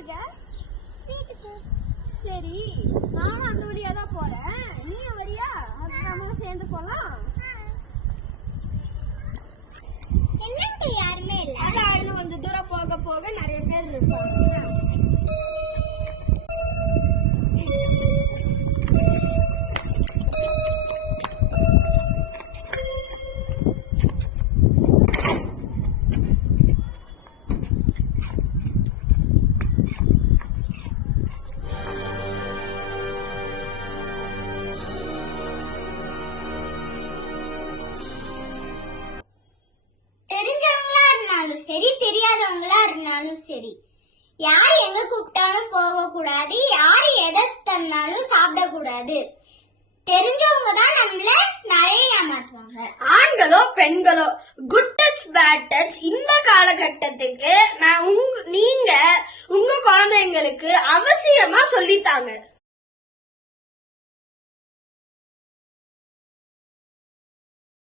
இருக்க? வீட்டுக்கு. சரி, நானும் அந்த வழியா தான் போறேன். நீயும் வரியா? நம்ம சேர்ந்து போலாம். என்னங்க யாருமே இல்ல. அதான் இன்னும் கொஞ்சம் தூரம் போக போக நிறைய பேர் இருப்பாங்க. தெரிஞ்சவங்களா இருந்தாலும் சரி, தெரியாதவங்களா இருந்தாலும் சரி, யாரு எங்க கூப்பிட்டாலும் போக கூடாது, யாரு எதை தந்தாலும் சாப்பிட கூடாது. தெரிஞ்சவங்க தான் நம்மள நிறைய ஏமாத்துவாங்க. ஆண்களோ பெண்களோ குட் டச் பேட் டச் இந்த காலகட்டத்துக்கு நீங்க உங்க குழந்தைங்களுக்கு அவசியமா சொல்லித்தாங்க.